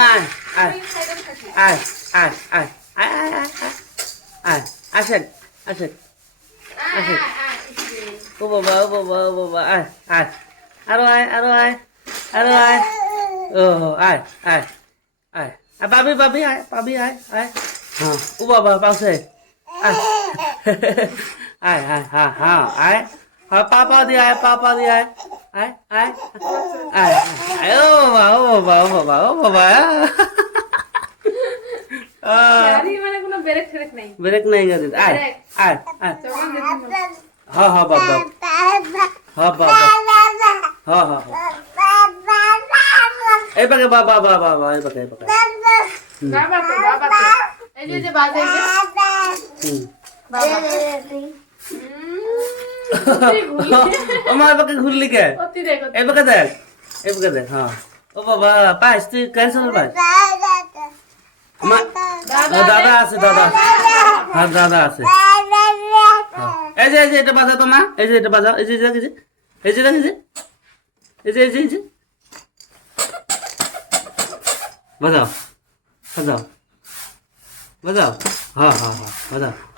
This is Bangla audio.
না আয় আয় আয় আয় আয় আয় আয় আয় আসেন আসেন আসেন ও বাবা ও বাবা ও বাবা আয় আয় আরো আয় আরো আয় আরো আয় ও আয় আয় আয় আর পাবি পাবি আয় পাবি আয় আয় হ্যাঁ ও বাবা পাশে আয় আয় আয় হ্যাঁ হ্যাঁ আয় হ্যাঁ পাপা দিয়ে আয় পাপা দিয়ে আয় আয় আয় আয় আয় ও বাবা ও বাবা ও বাবা ও বাবা মানে কোনো ব্রেক ট্রেক নাই ব্রেক নাই গাড়ি আয় আয় আয় হ্যাঁ হ্যাঁ বাবা হ্যাঁ বাবা হ্যাঁ হ্যাঁ এই পাকে বাবা বাবা বাবা এই পাকে বাবা তো বাবা তো এই যে বাজে বাবা আমার পাকে ঘুরলি কে অতি দেখো এই পাকে দেখ হ্যাঁ ও বাবা পাইস তুই ক্যান্সেল পাইস আমার দাদা আছে দাদা হ্যাঁ দাদা আছে এই যে এটা বাজাও তো মা এই যে এটা বাজাও এই যে এই যে এই যে এই যে এই যে এই যে বাজাও বাজাও বাজাও হ্যাঁ হ্যাঁ হ্যাঁ বাজাও